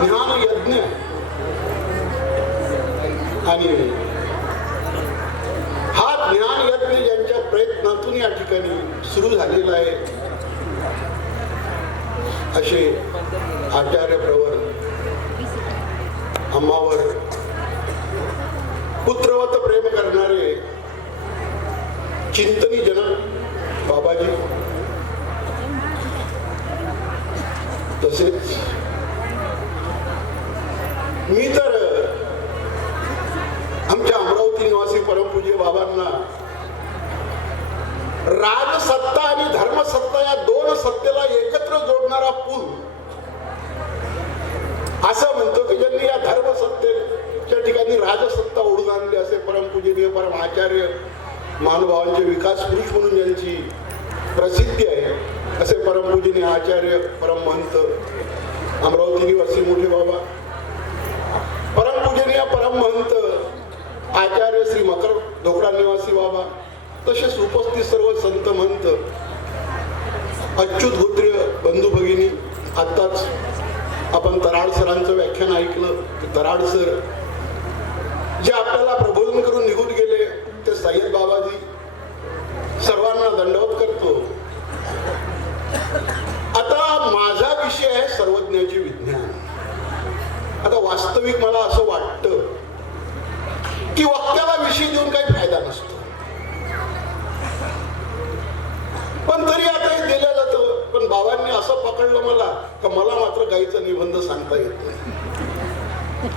ज्ञान यज्ञ आणि हा ज्ञान यज्ञ यांच्या प्रयत्नातून या ठिकाणी सुरू झालेला आहे असे आचार्य प्रवर अम्मावर पुत्रवत प्रेम करणारे चिंतनी जनक बाबाजी, तसेच मी तर आमच्या अमरावती निवासी परमपूज्य बाबांना राजसत्ता आणि धर्मसत्ता या दोन सत्तेला एकत्र जोडणारा पूल असं म्हणतो की ज्यांनी या धर्मसत्तेच्या ठिकाणी राजसत्ता ओढून आणली असे परमपूजनीय परम आचार्य महानुभावांचे विकास पुरुष म्हणून ज्यांची प्रसिद्धी आहे असे परमपूजनीय आचार्य परम महंत अमरावती निवासी मोठे बाबा, परमपूजनीय परम महंत आचार्य श्री मकर ढोकळा निवासी बाबा, तसेच उपस्थित सर्व संत महंत, अच्युत गोत्रीय बंधू भगिनी. आताच आपण तराड सरांचं व्याख्यान ऐकलं. तराड सर जे आपल्याला प्रबोधन करून निघून गेले ते सय्यद बाबाजी, सर्वांना दंडवत करतो. आता माझा विषय आहे सर्वज्ञाचे विज्ञान. आता वास्तविक मला असं वाटतं की वक्त्याला विषय देऊन काही फायदा नसतो, पण तरी आता हे दिलं जातं. पण बाबांनी असं पकडलं मला का मला मात्र गाईचा निबंध सांगता येत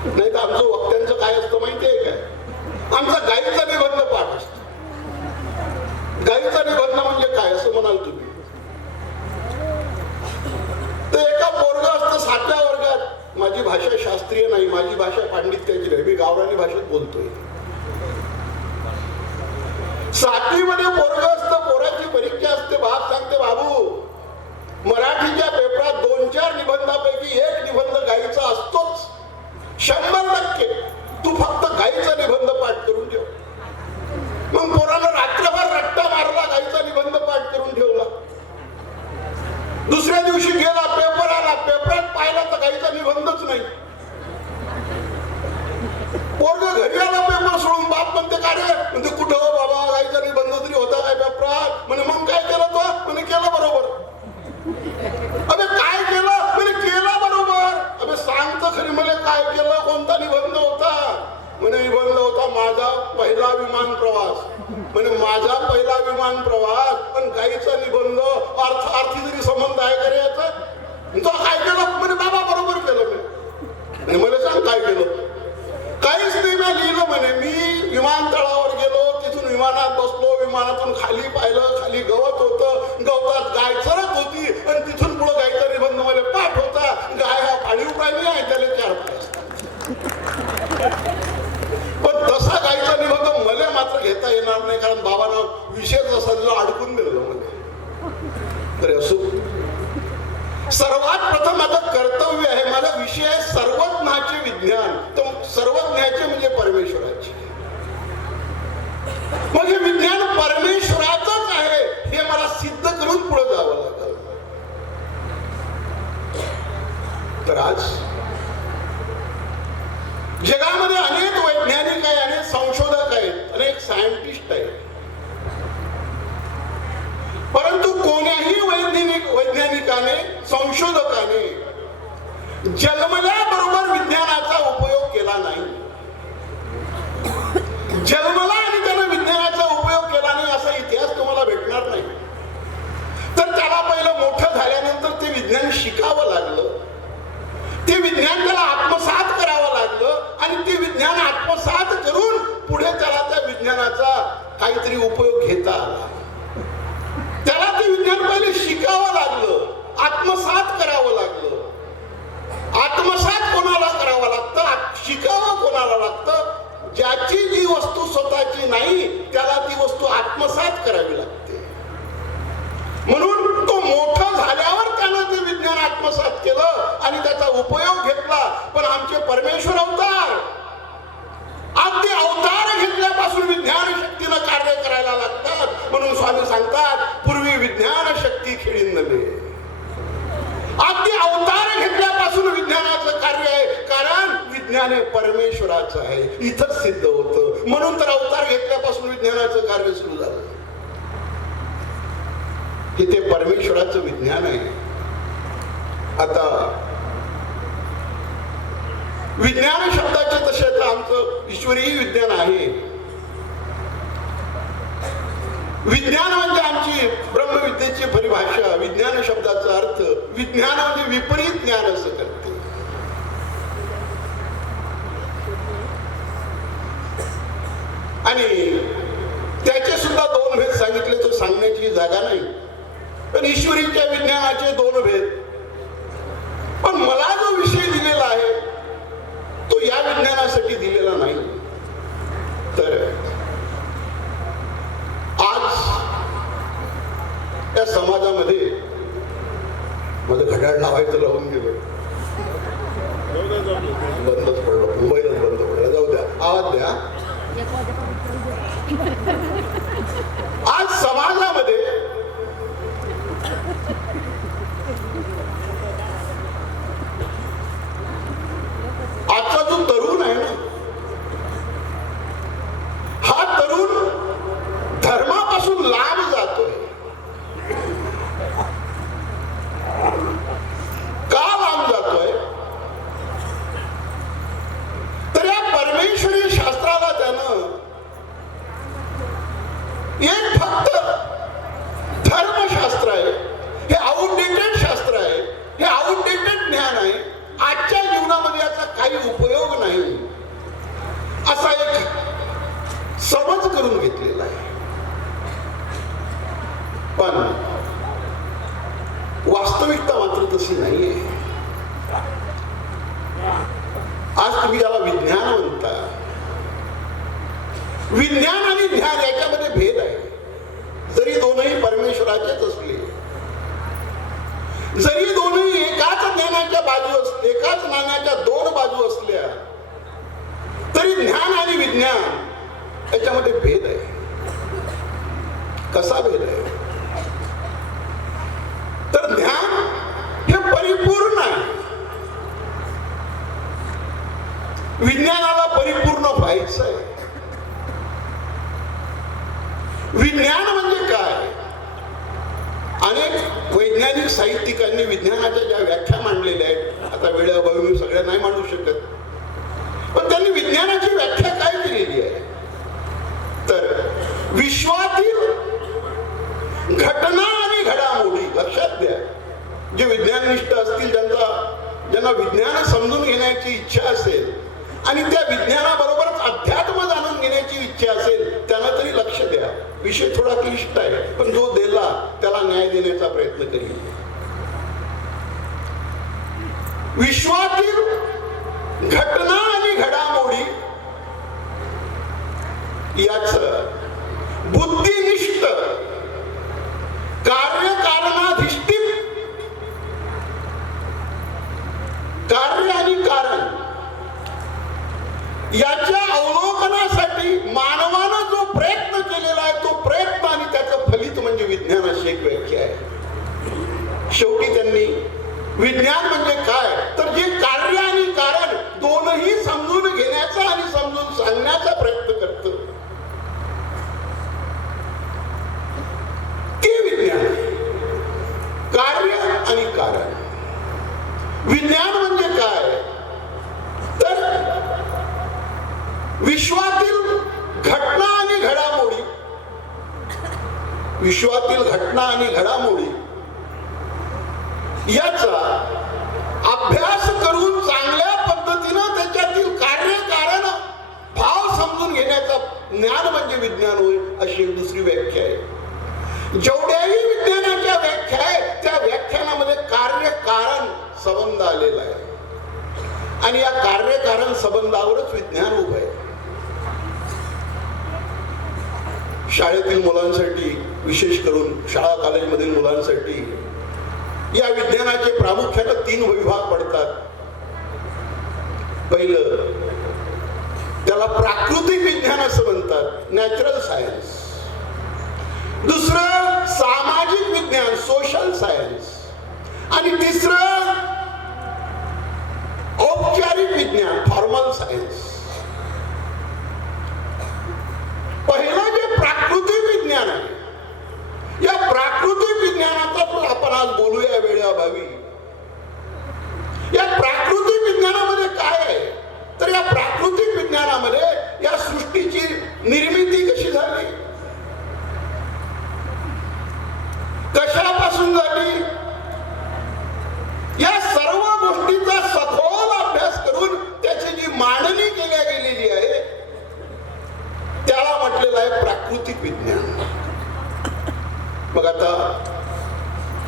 नाही तर आमचं वक्त्यांचं काय असतं माहितीये काय, आमचा गाईचा निबंध पाठ असतो. गाईचा निबंध म्हणजे काय असं म्हणाल तुम्ही, तर एका पोरग असतं 7व्या वर्गात. माझी भाषा शास्त्रीय नाही, माझी भाषा पांडित्याची नाही, मी गावरानी भाषेत बोलतोय. 7वी मध्ये पोरग असतं, पोराची परीक्षा असते. बाप सांगते बाबू मराठीच्या पेपरात 2-4 निबंधापैकी एक निबंध गाईचा असतोच, 100%. तू फक्त गाईचा निबंध पाठ करून ठेव. मग पोरानं रात्रभर रट्टा मारला, गाईचा निबंध पाठ करून ठेवला. दुसऱ्या दिवशी गेला, पेपर आला, पेपरात पाहिला तर गाईचा निबंधच नाही. पोरग घरी आला पेपर सोडून. बाप म्हणते काय रे, म्हणजे कुठं बाबा गाईचा निबंध तरी होता काय पेपरात. म्हणे मग काय केलं तो, म्हणे केलं बरोबर. अबे काय केलं, म्हणे केलं बरोबर. अबे सांग तर खरी मला काय केलं, कोणता निबंध होता. म्हणे निबंध होता माझा पहिला विमान प्रवास. म्हणे माझा पहिला विमान प्रवास पण गाईचा निबंध अर्थार्थी जरी संबंध आहे का रे याचा. तो काय केलं, म्हणे बाबा बरोबर केलं. मी मला सांग काय केलं. काहीच नाही मी लिहिलं. म्हणे मी विमानतळावर गेलो, तिथून विमानात बसलो, विमानातून खाली पाहिलं, खाली गवत होतं, गवतात गाय चरत होती आणि तिथून पुढे गायचा निबंध मला पाठ होता. गाय हा पाळीव प्राणी आहे, त्याला 4 पाय असतात. पण तसा गायचा निबंध मला मात्र घेता येणार नाही, कारण बाबांना विषय जसा अडकून दिलं मला. तर असो, सर्वात प्रथम माझं कर्तव्य आहे, माझा विषय आहे सर्वज्ञाचे विज्ञान. तर सर्वज्ञाचे म्हणजे परमेश्वराचे. मग हे विज्ञान परमेश्वराचंच आहे हे मला सिद्ध करून पुढे जावं लागलं. तर आज जगामध्ये अनेक वैज्ञानिक आहेत, अनेक संशोधक आहेत, अनेक सायंटिस्ट आहेत. परंतु कोण्याही वैज्ञानिकाने संशोधकाने जन्मल्याबरोबर विज्ञानाचा उपयोग केला नाही. जन्मला आणि त्याने विज्ञानाचा उपयोग केला नाही असा इतिहास तुम्हाला भेटणार नाही. तर त्याला पहिलं मोठं झाल्यानंतर ते विज्ञान शिकावं लागलं, ते विज्ञान त्याला आत्मसात करावं लागलं आणि ते विज्ञान आत्मसात करून पुढे त्याला त्या विज्ञानाचा काहीतरी उपयोग घेता आला. त्याला ते विज्ञान पहिले शिकावं लागलं, आत्मसात करावं लागलं. आत्मसात कोणाला करावं लागतं, शिकावं कोणाला लागतं. ज्याची जी वस्तू स्वतःची नाही त्याला ती वस्तू आत्मसात करावी लागते. म्हणून तो मोठा झाल्यावर त्यानं ते विज्ञान आत्मसात केलं आणि त्याचा उपयोग घेतला. पण आमचे परमेश्वर अवतार आद्य अवतार घेतल्यापासून विज्ञान शक्तीनं कार्य करायला लागतात. म्हणून स्वामी सांगतात पूर्वी विज्ञान शक्ती खेळीन नव्हे. आद्य अवतार घेतल्यापासून विज्ञानाचं कार्य आहे विज्ञान हे परमेश्वराचं आहे, इथंच सिद्ध होतं. म्हणून तर अवतार घेतल्यापासून विज्ञानाचं कार्य सुरू झालं. की ते परमेश्वराचं विज्ञान आहे. आता विज्ञान शब्दाचे तसे तर आमचं ईश्वरीय विज्ञान आहे. विज्ञान म्हणजे आमची ब्रह्मविद्येची परिभाषा. विज्ञान शब्दाचा अर्थ विज्ञान म्हणजे विपरीत ज्ञान असं करते. आणि त्याचे सुद्धा दोन भेद सांगितले, तो सांगण्याची जागा नाही. पण ईश्वरीच्या विज्ञानाचे दोन भेद. पण मला जो विषय दिलेला आहे तो या विज्ञानासाठी दिलेला नाही. तर आज या समाजामध्ये माझं घड्याळ लावायचं लावून गेलं, बंदच पडलं, मोबाईलच बंद पडला. जाऊ द्या, आवाज द्या. आज समाजामध्ये आजचा जो तरुण आहे ना, हा तरुण धर्मापासून लांब जातोय. का लांब जातोय? तर या परमेश्वरी शास्त्राला त्यानं एक फक्त धर्मशास्त्र आहे, हे आउटडेटेड शास्त्र आहे, हे आउटडेटेड ज्ञान आहे, आजच्या जीवनामध्ये याचा काही उपयोग नाही असा एक समज करून घेतलेला आहे. पण वास्तविकता मात्र तशी नाहीये. आज तुम्ही ज्याला विज्ञान म्हणता, विज्ञान आणि ज्ञान याच्यामध्ये भेद आहे. जरी दोनही परमेश्वराचेच असले, जरी दोन्ही एकाच ज्ञानाच्या बाजू असले, एकाच नाण्याच्या दोन बाजू असल्या, तरी ज्ञान आणि विज्ञान याच्यामध्ये भेद आहे. कसा भेद आहे? तर ज्ञान हे परिपूर्ण आहे. विज्ञानाला परिपूर्ण व्हायचं आहे. विज्ञान म्हणजे काय? अनेक वैज्ञानिक साहित्यिकांनी विज्ञानाच्या ज्या व्याख्या मांडलेल्या आहेत, आता वेळेअभावी मी सगळ्या नाही मांडू शकत, पण त्यांनी विज्ञानाची व्याख्या काय केलेली आहे? तर विश्वातील घटना आणि घडामोडी, लक्षात द्या, जे विज्ञाननिष्ठ असतील, ज्यांना विज्ञान समजून घेण्याची इच्छा असेल आणि त्या विज्ञानाबरोबरच अध्यात्म जाणून घेण्याची इच्छा असेल, त्यांना तरी लक्ष द्या. विषय थोडा क्लिष्ट आहे, पण जो दिला त्याला न्याय देण्याचा प्रयत्न करील. विश्वातील घटना आणि घडामोडी याच बुद्धिनिष्ठ कार्यकारणाधिष्ठित कार्य आणि कारण याच्या अवलोकनासाठी मानवानं जो प्रयत्न केलेला आहे, तो प्रयत्न आणि त्याचं फलित म्हणजे विज्ञान अशी एक व्याख्या आहे. शेवटी त्यांनी विज्ञान म्हणजे काय, तर जे कार्य आणि कारण दोनही समजून घेण्याचा आणि समजून सांगण्याचा प्रयत्न करतं, ते विज्ञान. कार्य आणि कारण. विज्ञान म्हणजे काय, तर विश्वातील घटना आणि घडामोडी, विश्वातील घटना आणि घडामोडी याचा अभ्यास करून चांगल्या पद्धतीनं त्याच्यातील कार्य कारण भाव समजून घेण्याचा ज्ञान म्हणजे विज्ञान होय, अशी एक दुसरी व्याख्या आहे. जेवढ्याही विज्ञानाच्या व्याख्या आहे, त्या व्याख्यानामध्ये कार्य कारण संबंध आलेला आहे आणि या कार्य कारण संबंधावरच विज्ञान उभं आहे. शाळेतील मुलांसाठी, विशेष करून शाळा कॉलेजमधील मुलांसाठी या विज्ञानाचे प्रामुख्याने 3 विभाग पडतात. पहिलं त्याला प्राकृतिक विज्ञान असं म्हणतात, नॅचरल सायन्स. दुसरं सामाजिक विज्ञान, सोशल सायन्स. आणि तिसरं औपचारिक औपचारिक विज्ञान, फॉर्मल सायन्स. पहिलं जे प्राकृतिक विज्ञान आहे, या प्राकृतिक विज्ञानाचा आपण आज बोलूया वेळेअभावी. या प्राकृतिक विज्ञानामध्ये काय आहे, तर या प्राकृतिक विज्ञानामध्ये या सृष्टीची निर्मिती कशी झाली, कशापासून झाली, या सर्व गोष्टीचा सखोल अभ्यास करून त्याची जी मांडणी केल्या गेलेली आहे त्याला म्हटलेलं आहे प्राकृतिक विज्ञान. मग आता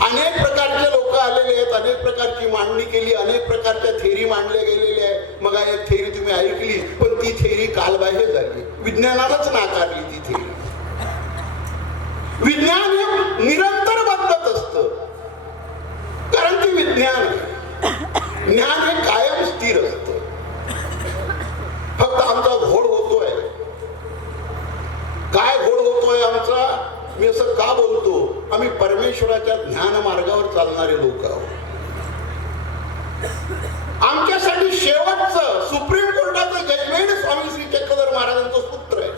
अनेक प्रकारचे लोक आलेले आहेत, अनेक प्रकारची मांडणी केली, अनेक प्रकारच्या थेरी मांडल्या गेलेल्या आहेत. मग एक थेरी तुम्ही ऐकली, पण ती थेरी कालबाह्य झाली, विज्ञानालाच नाकारली ती थेरी. विज्ञान हे निरंतर बदलत असतं, कारण ती विज्ञान आहे. ज्ञान हे कायम स्थिर असतं. फक्त आमचा घोळ होतोय. काय घोळ होतोय आमचा? मी असं का बोलतो? आम्ही परमेश्वराच्या ज्ञान मार्गावर चालणारे लोक आहोत. आमच्यासाठी शेवटचं सुप्रीम कोर्टाचं जजमेंट स्वामी श्री चक्रधर महाराजांचं सूत्र आहे,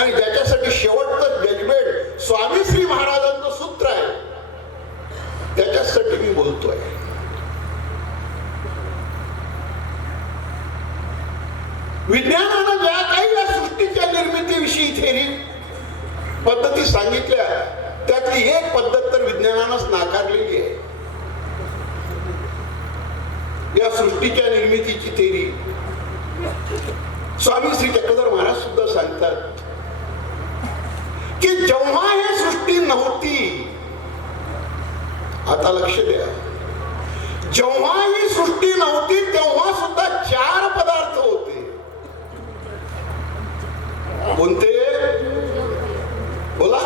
आणि ज्याच्यासाठी शेवटचं जजमेंट स्वामी श्री महाराजांचं सूत्र आहे, त्याच्यासाठी मी बोलतोय. विज्ञानानं ज्या काही या सृष्टीच्या निर्मितीविषयी थेरी पद्धती सांगितल्या, त्यातली एक पद्धत तर विज्ञानानंच नाकारलेली आहे. या सृष्टीच्या निर्मितीची थेरी स्वामी श्री चक्रधर महाराज सुद्धा सांगतात की जेव्हा ही सृष्टी नव्हती, आता लक्ष द्या, जेव्हा ही सृष्टी नव्हती तेव्हा सुद्धा 4 पदार्थ होते. कोणते? बोला.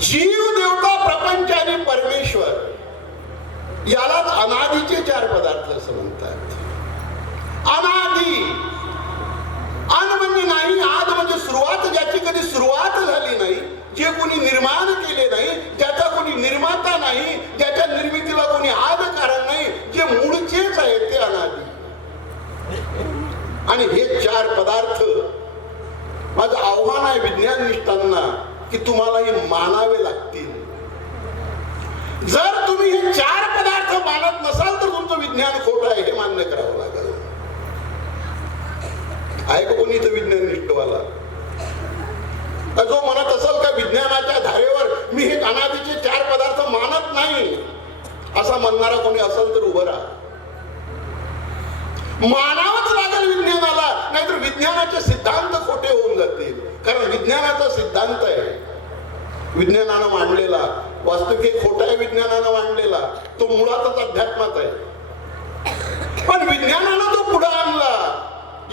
जीव, देवता, प्रपंच आणि परमेश्वर, यालाच अनादीचे 4 पदार्थ असं म्हणतात. अनादी, अन म्हणजे नाही, आद म्हणजे सुरुवात, ज्याची कधी सुरुवात झाली नाही, जे कोणी निर्माण केले नाही, ज्याचा कोणी निर्माता नाही, ज्याच्या निर्मितीला कोणी आद कारण नाही, जे मूळचेच आहे ते अनादी. आणि हे 4 पदार्थ माझं आव्हान आहे विज्ञान निष्ठांना की तुम्हाला हे मानावे लागतील. जर तुम्ही हे 4 पदार्थ मानत नसाल तर तुमचं विज्ञान खोटं आहे हे मान्य करावं लागेल. आहे का कोणी इथं विज्ञान निष्ठवाला? जो म्हणत असेल का विज्ञानाच्या धारेवर मी हे अनादीचे 4 पदार्थ मानत नाही, असा म्हणणारा कोणी असेल तर उभं राहा. मानावंच लागेल विज्ञानाला, नाहीतर विज्ञानाचे सिद्धांत खोटे होऊन जातील. कारण विज्ञानाचा सिद्धांत आहे विज्ञानानं मांडलेला, वास्तविक खोटा आहे विज्ञानानं मांडलेला, तो मुळातच अध्यात्मात आहे. पण विज्ञानानं तो पुढे आणला.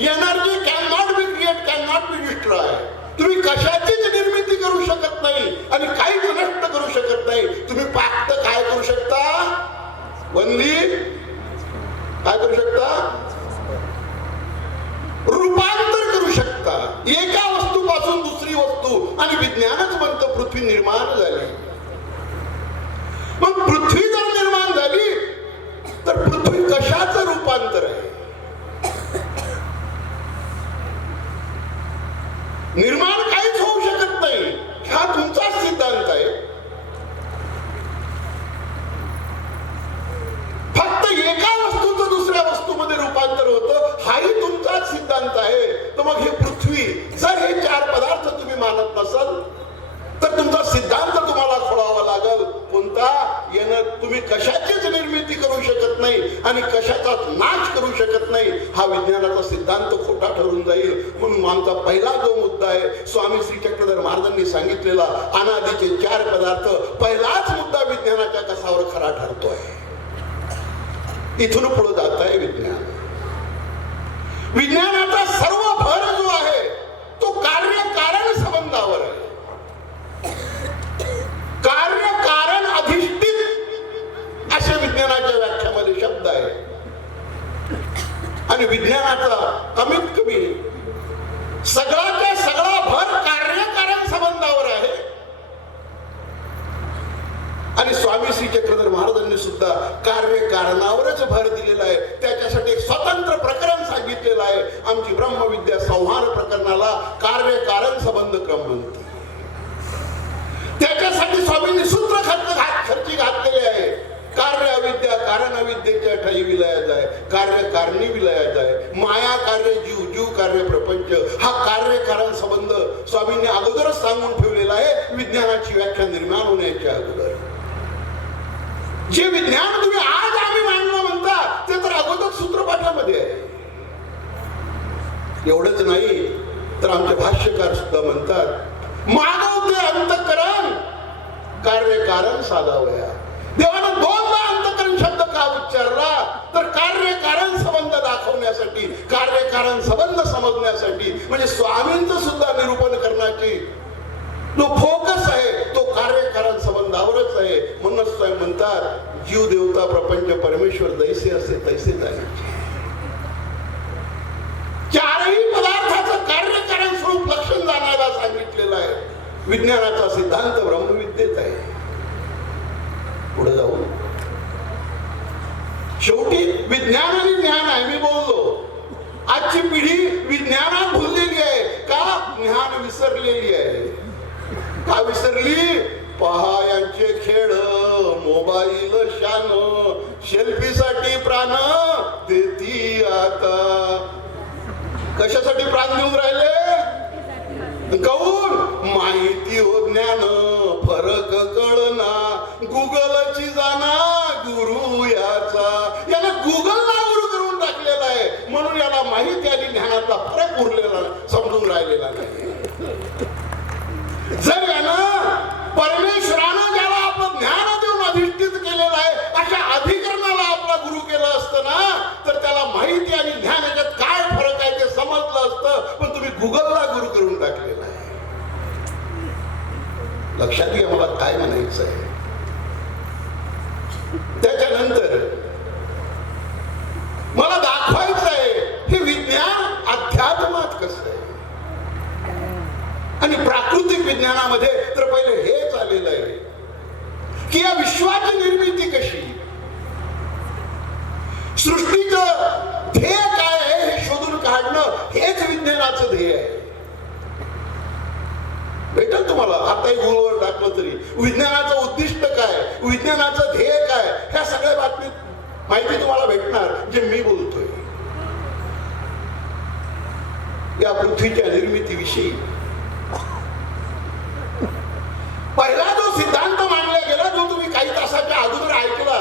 Energy can not be create, can not be destroy. तुम्ही कशाचीच निर्मिती करू शकत नाही आणि काहीच नष्ट करू शकत नाही. तुम्ही फक्त काय करू शकता? वनली काय करू शकता? रूपांतर करू शकता एका वस्तूपासून दुसरी वस्तू. आणि विज्ञानच म्हणतं पृथ्वी निर्माण झाली. मग पृथ्वी जर निर्माण झाली तर पृथ्वी कशाचं रूपांतर आहे? निर्माण काहीच होऊ शकत नाही, हा तुमचाच सिद्धांत आहे. फक्त एका वस्तूचं दुसऱ्या वस्तूमध्ये रूपांतर होतं, हाही तुमचाच सिद्धांत आहे. तर मग हे पृथ्वी, जर हे 4 पदार्थ तुम्ही मानत नसाल तर तुमचा सिद्धांत तुम्हाला खोडावा लागेल. कोणता? तुम्ही कशाचीच निर्मिती करू शकत नाही आणि कशाचाच नाश करू शकत नाही, हा विज्ञानाचा सिद्धांत खोटा ठरून जाईल. म्हणून आमचा पहिला जो मुद्दा आहे स्वामी श्री चक्रधर महाराजांनी सांगितलेला अनादीचे 4 पदार्थ, पहिलाच मुद्दा विज्ञानाच्या कसावर खरा ठरतोय. इथून पुढे जात आहे विज्ञान. विज्ञानाचा सर्व भर जो आहे तो कार्य कारण संबंधावर आहे. कार्य कारण अधिष्ठित असे विज्ञानाच्या व्याख्यामध्ये शब्द आहे. आणि विज्ञानाचा कमीत कमी सगळ्याच्या सगळा भर कार्य कारण संबंधावर आहे. आणि स्वामी श्री चक्रधर महाराजांनी सुद्धा कार्यकारणावरच भर दिलेला आहे. त्याच्यासाठी एक स्वतंत्र प्रकरण सांगितलेलं आहे. आमची ब्रह्मविद्या संहार प्रकरणाला कार्यकारण संबंध क्रम म्हणते. त्याच्यासाठी स्वामींनी सूत्र खर्ची घातलेले आहे. कार्य अविद्या कारण अविद्येच्या ठाई विलयात आहे, कार्य कारणी विलयात आहे, माया कार्य जीव, जीव कार्य प्रपंच. हा कार्यकारण संबंध स्वामींनी अगोदरच सांगून ठेवलेला आहे. विज्ञानाची व्याख्या निर्माण होण्याच्या अगोदर जे विज्ञान तुम्ही आज आम्ही मांडलं म्हणता ते तर अगोदर सूत्रपाठामध्ये आहे. एवढंच नाही तर आमचे भाष्यकार सुद्धा म्हणतात मानवते अंतःकरण कार्यकारण साधावया. देवानं दोनदा अंतःकरण शब्द का उच्चारला तर कार्यकारण संबंध दाखवण्यासाठी, कार्यकारण संबंध समजण्यासाठी. म्हणजे स्वामींचं सुद्धा निरूपण करण्याची जो फोकस आहे तो कार्यकारण संबंधावरच आहे. म्हणूनच स्वयं म्हणतात जीव देवता प्रपंच परमेश्वर दैसे असे तैसे झाले. चारही पदार्थाचं कार्यकारण स्वरूप लक्षण जाणायला सांगितलेलं आहे. विज्ञानाचा सिद्धांत ब्रह्मविद्येत आहे. पुढे जाऊ शेवटी विज्ञान आणि ज्ञान आहे. मी बोललो आजची पिढी विज्ञानात भुललेली आहे का ज्ञान विसरलेली आहे. का विसरली? पहा यांचे खेळ, मोबाईल शान, सेल्फीसाठी प्राण देती आता. कशासाठी प्राण देऊन राहिले? काऊन? माहिती हो ज्ञान फरक कळना, गुगलची जाना गुरु याचा. याला गुगलला गुरु करून टाकलेला आहे. म्हणून याला माहिती आणि ज्ञानातला फरक उरलेला समजून राहिलेला नाही. जर यानं परमेश्वरानं ज्याला आपलं ज्ञान देऊन अधिष्ठित केलेलं आहे अशा अधिकरणाला आपला गुरु केलं असतं ना तर त्याला माहिती आणि ज्ञान याच्यात काय फरक आहे ते समजलं असतं. पण तुम्ही गुगलला गुरु करून टाकलेला आहे. लक्षात घ्या मला काय म्हणायचं आहे. त्याच्यानंतर मला दाखवायचं आहे हे विज्ञान अध्यात्मात कसं आहे आणि प्राकृतिक विज्ञानामध्ये तर पहिले हेच आलेलं आहे की या विश्वाची निर्मिती कशी, सृष्टीचं ध्येय काय आहे हे शोधून काढणं हेच विज्ञानाचं ध्येय आहे. भेटेल तुम्हाला आताही गुगलवर टाकलं तरी विज्ञानाचं उद्दिष्ट काय, विज्ञानाचं ध्येय काय, ह्या सगळ्या बाबतीत माहिती तुम्हाला भेटणार जे मी बोलतोय. या पृथ्वीच्या निर्मितीविषयी पहिला जो सिद्धांत मांडला गेला जो तुम्ही काही तासाच्या अगोदर ऐकला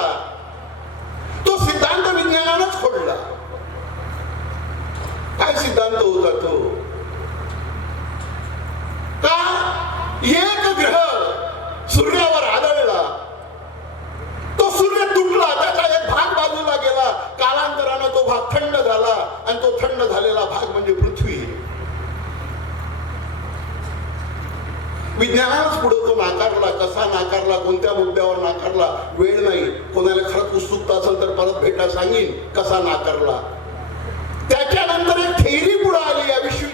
तो सिद्धांत विज्ञानानंच खोडला. काय सिद्धांत होता तो? का एक ग्रह सूर्यावर आदळला, तो सूर्य तुटला, त्याचा एक भाग बाजूला गेला, कालांतरानं तो भाग थंड झाला आणि तो थंड झालेला भाग म्हणजे पृथ्वी. विज्ञानानंच पुढे तो नाकारला. कसा नाकारला, कोणत्या मुद्द्यावर नाकारला वेळ नाही. कोणाला खरंच उत्सुकता असेल तर परत भेटा सांगीन कसा नाकारला. त्याच्यानंतर एक थेअरी पुढे आली या विश्व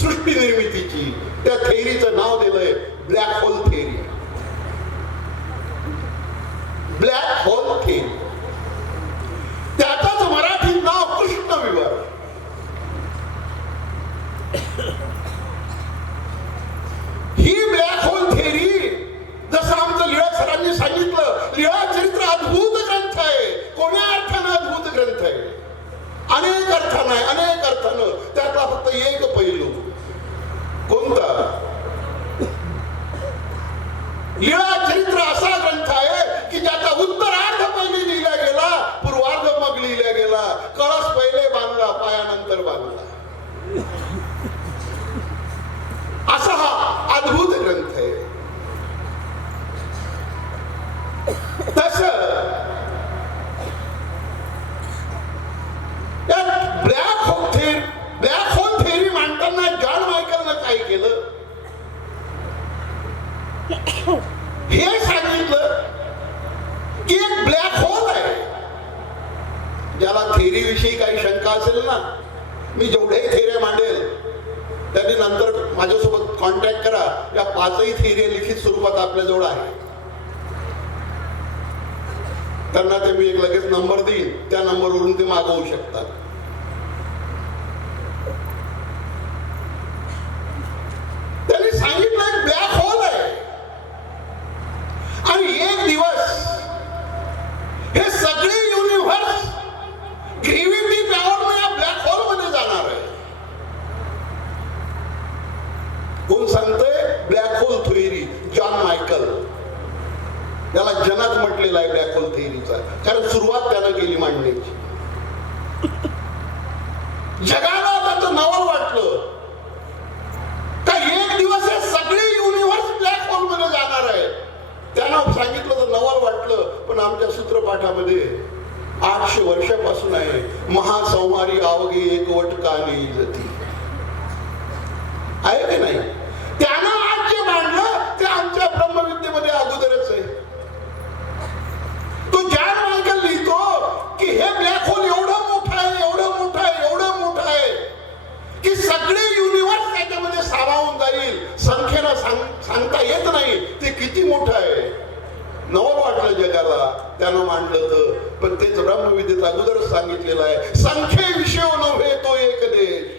सृष्टी निर्मितीची. त्या थेअरीचं नाव दिलंय black hole theory. Black hole theory त्याचंच मराठीत नाव कृष्ण विवर. ही ब्लॅक होल थेअरी जसं आमचं लीळा सरांनी सांगितलं, लीळा चरित्र अद्भुत ग्रंथ आहे. कोण्या अर्थानं अद्भुत ग्रंथ आहे? अनेक अर्थानं आहे, अनेक अर्थानं. त्यातला फक्त एक पैलू कोणता? लीळा चरित्र असा ग्रंथ आहे की ज्याचा उत्तरार्ध पहिले लिहिला गेला, पूर्वार्ध मग लिहिला गेला. कळस पहिले बांधला, पायानंतर बांधला. असा हा अद्भुत ग्रंथ आहे. तस ब्लॅक होल थेअरी मांडताना जॉन मायकलनं काय केलं हे सांगितलं की एक ब्लॅक होल आहे. ज्याला थेअरी विषयी काही शंका असेल ना, मी जेवढ्याही थेअऱ्या मांडेल त्यांनी नंतर माझ्यासोबत कॉन्टॅक्ट करा. या 5ही थेअरी लिखित स्वरूपात आपल्याजवळ आहे. त्यांना ते मी एक लगेच नंबर देईन, त्या नंबरवरून ते मागवू शकतात. त्यांनी सांगितलं एक ब्लॅक होल आहे आणि एक दिवस हे सगळे युनिव्हर्स ग्रेव्हिटी पॉवरने या ब्लॅक होल मध्ये जाणार आहे. कोण सांगतोय? Black hole theory, John Michael. त्याला जनक म्हटलेला आहे ब्लॅक होल थेअरीचा, कारण सुरुवात त्यानं केली मांडण्याची. जगाला त्याचं नवल वाटलं का एक दिवस हे सगळे युनिव्हर्स ब्लॅक होल मध्ये जाणार आहे. त्यानं सांगितलं तर नवल वाटलं, पण आमच्या सूत्रपाठामध्ये 800 वर्षापासून आहे, महासंहारी आवगे एकवट कानी जती आहे की नाही. त्यानं आज जे मांडलं ते आमच्या ब्रह्मविद्येमध्ये अगोदरच आहे. तो जॉन मायकल लिहितो की हे ब्लॅक होल एवढं मोठं आहे, एवढं मोठं आहे, एवढं मोठं आहे की सगळे युनिव्हर्स त्याच्यामध्ये सामावून जाईल. संख्येनं सांगता येत नाही ते किती मोठं आहे. नवल वाटलं जगाला, त्यानं मांडलं तर, पण तेच ब्रह्मविद्येत अगोदरच सांगितलेलं आहे. संख्येविषयी नव्हे तो एक देश.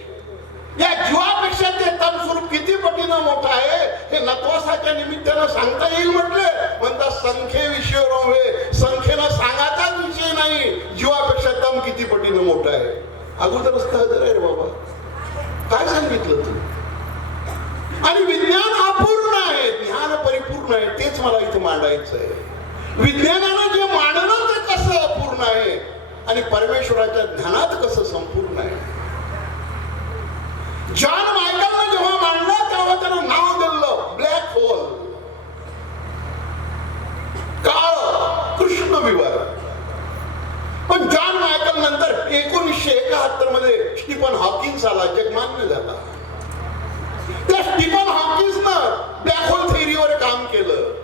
या जीवापेक्षा ते तम स्वरूप किती पटीनं मोठं आहे हे नत्वासाच्या निमित्तानं सांगता येईल म्हटले. म्हणतात संख्येविषयी नव्हे, संख्येनं सांगायचाच विषय नाही, जीवापेक्षा तम किती पटीनं मोठं आहे. अगोदरच हजर आहे रे बाबा, काय सांगितलं तू. आणि विज्ञान अपूर्ण आहे, ज्ञान परिपूर्ण आहे. तेच मला इथे मांडायचं आहे. विज्ञानानं जे मांडलं ते कसं अपूर्ण आहे आणि परमेश्वराच्या ज्ञानात कसं संपूर्ण आहे. जॉन मायकलने जेव्हा मांडलं तेव्हा त्यानं नाव दिलं ब्लॅक होल, काळ कृष्ण विवर. पण जॉन मायकल नंतर 1971 मध्ये स्टीफन हॉकिन्स आला, जगमान्य झाला. त्या स्टीफन हॉकिन्सनं ब्लॅक होल थेअरीवर काम केलं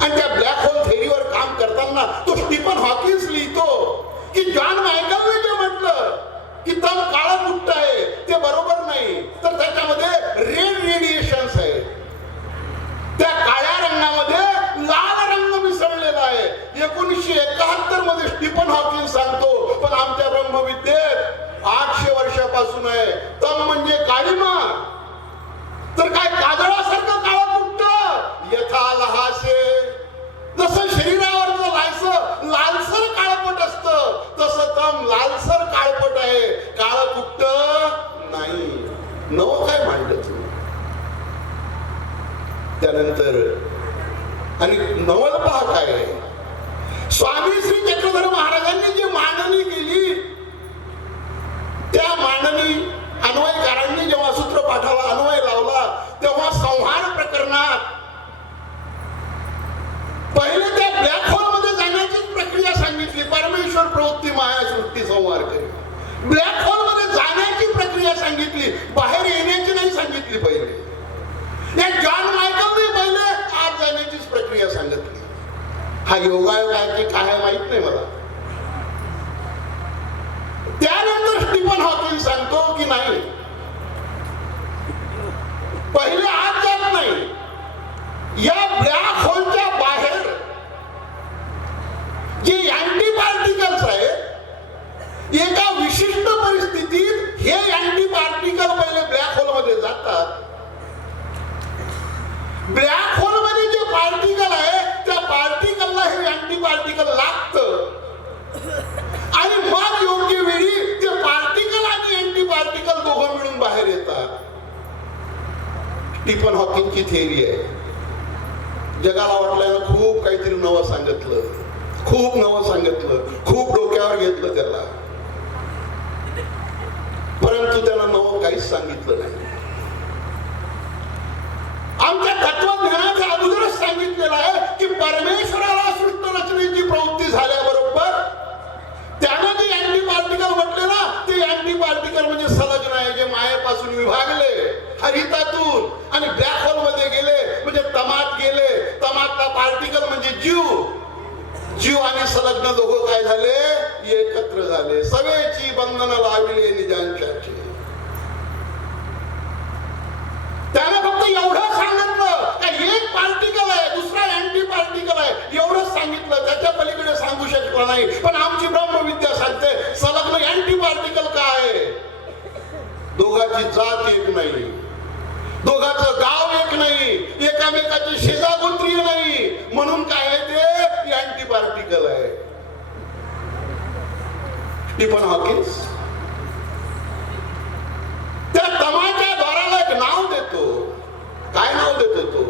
आणि त्या ब्लॅक होल थेअरीवर काम करताना तो स्टीफन हॉकिन्स लिहितो की जॉन मायकलने जे म्हटलं की तम काळा कुट्ट आहे ते बरोबर नाही, तर त्याच्यामध्ये रेड रेडिएशन्स आहे. त्या काळ्या रंगामध्ये लाल रंग मिसळलेला आहे. 1971 मध्ये स्टीफन हॉकिन्स सांगतो, पण आमच्या ब्रह्मविद्येत 800 वर्षापासून आहे. तम म्हणजे काळीमा, तर काय काजळासारखं काळा कुट्ट. यथा लहासे, जसं शरीरावरचं लायसं लालसर काळपट असतं तसं तम लालसर काळपट आहे, काळ कुट्ट नाही. नवं काय मांडलं तू. त्यानंतर आणि नवल पहा काय आहे. स्वामी श्री चक्रधर महाराजांनी जी मांडणी केली त्या मांडणी अन्वयकारांनी जेव्हा सूत्रपाठाला अन्वय लावला तेव्हा संहार प्रकरणात पहिले त्या ब्लॅक होल मध्ये जाण्याची प्रक्रिया सांगितली. परमेश्वर प्रवृत्ती माया सृष्टी संहार करी. ब्लॅक होल मध्ये जाण्याची प्रक्रिया सांगितली, बाहेर येण्याची नाही सांगितली. पहिले या जॉन मायकलने पहिले आत जाण्याचीच प्रक्रिया सांगितली. हा योगायोग आहे की काय माहित नाही मला. त्यानंतर स्टीफन हॉकिन्स सांगतो की नाही, पहिले आत जात नाही. या ब्लॅक होलच्या बाहेर जे अँटी पार्टिकल्स आहेत, एका विशिष्ट परिस्थितीत हे अँटी पार्टिकल पहिले ब्लॅक होल मध्ये जातात. ब्लॅक होल मध्ये जे पार्टिकल आहे त्या पार्टिकलला हे अँटी पार्टिकल लागतं आणि मग योग्य वेळी ते पार्टिकल आणि अँटी पार्टिकल दोघं मिळून बाहेर येतात. स्टीफन हॉकिंगची थिअरी आहे. जगाला वाटलं खूप काहीतरी नवं सांगितलं, खूप नवं सांगितलं, खूप डोक्यावर घेतलं त्याला, परंतु त्याला नवं काहीच सांगितलं नाही. आमच्या तत्वज्ञानाच्या अगोदरच सांगितलेलं आहे की परमेश्वराला सृष्ट रचनेची प्रवृत्ती झाल्याबरोबर त्यानं जे अँटी पार्टिकल म्हटले ना, ते अँटी पार्टिकल म्हणजे संलग्न आहे, जे मायेपासून विभागले हरितातून आणि ब्लॅक होल मध्ये गेले, म्हणजे तमात गेले. तमातला पार्टिकल म्हणजे जीव, जीव आणि संलग्न दोघं काय झाले, एकत्र झाले. सवेची बंधन लावले निजांच्याची. त्याने फक्त एवढं सांगितलं का एक पार्टिकल आहे, दुसरा अँटी पार्टिकल आहे, एवढंच सांगितलं. त्याच्या पलीकडे वैज्ञानिकांकडे सांगू शकला नाही, पण आमची ब्रह्मविद्या सांगते संलग्न अँटी पार्टिकल काय आहे. दोघांची जात एक नाही, दोघांचं गाव एक नाही, एकामेकाची शेजागोत्रीय नाही, म्हणून काय आहे ते अँटी पार्टिकल आहे. स्टीफन हॉकिन्स त्या तमाच्या द्वाराला एक नाव देतो. काय नाव देतो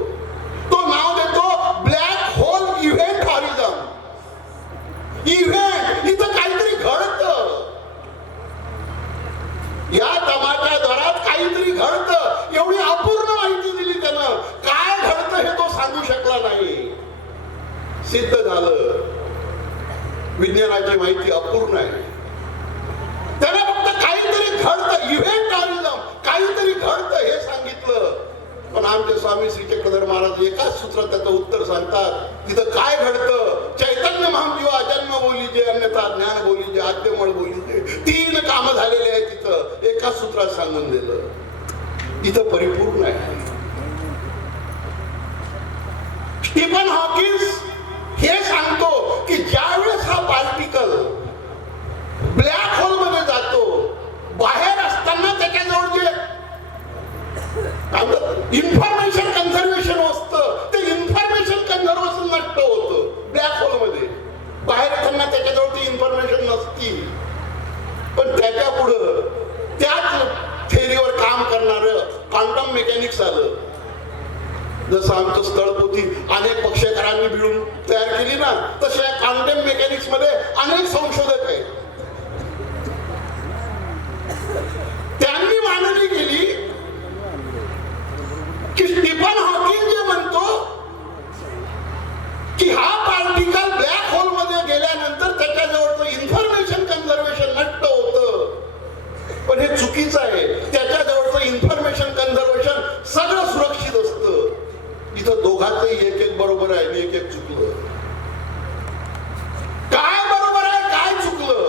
तो नाव देतो ब्लॅक होल इव्हेंट हॉरिझन. इव्हेंट, इथं काहीतरी घडतं, या तमाच्या द्वारात काहीतरी घडतं. एवढी अपूर्ण माहिती दिली त्यानं, काय घडतं हे तो सांगू शकला नाही. सिद्ध झालं विज्ञानाची माहिती अपूर्ण आहे. त्याने फक्त काहीतरी घडतं, इव्हेंट हॉरिझन, काहीतरी घडतं हे सांगितलं. पण आमचे स्वामी श्री चक्रधर महाराज एकाच सूत्रात त्याचं उत्तर सांगतात. तिथं काय घडतं? चैतन्य महाजीवा जन्म बोली जे, अन्यथा ज्ञान बोली जे, आद्यमळ बोली जे, 3 कामं झालेले आहेत तिथं एकाच सूत्रात सांगून दिलं. तिथं परिपूर्ण आहे. स्टीफन हॉकिन्स हे सांगतो की ज्यावेळेस हा पार्टिकल ब्लॅक होल मध्ये जातो, बाहेर असताना त्याच्याजवळ जे इन्फॉर्मेशन कन्झर्वेशन असतं, ते इन्फॉर्मेशन कन्झर्वेशन नष्ट होतं ब्लॅक होल मध्ये. बाहेर येताना त्याच्याजवळ ती इन्फॉर्मेशन नसती. पण त्याच्या पुढं त्याच थेअरीवर काम करणारं क्वांटम मेकॅनिक्स आलं. जसं आमचं स्थळपोथी अनेक पक्षकारांनी मिळून तयार केली ना, तशा क्वांटम मेकॅनिक्स मध्ये अनेक संशोधक आहेत. त्यांनी मांडणी केली की स्टीफन हॉकिंग जे म्हणतो की हा पार्टिकल ब्लॅक होल मध्ये गेल्यानंतर त्याच्याजवळचं इन्फॉर्मेशन कन्झर्वेशन नष्ट होतं, पण हे चुकीचं आहे. त्याच्याजवळचं इन्फॉर्मेशन कन्झर्वेशन सगळं सुरक्षित असतं. इथं दोघांचंही एक एक बरोबर आहे आणि एक एक चुकलं. काय बरोबर आहे, काय चुकलं?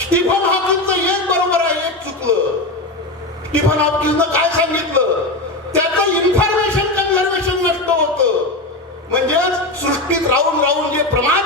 स्टीफन हॉकिंगचं एक बरोबर आहे, एक चुकलं. स्टीफन हॉकिंगनं काय सांगितलं? त्याचं इन्फॉर्मेशन कन्झर्वेशन नष्ट होतं. म्हणजे सृष्टीत राहून राहून जे प्रमाद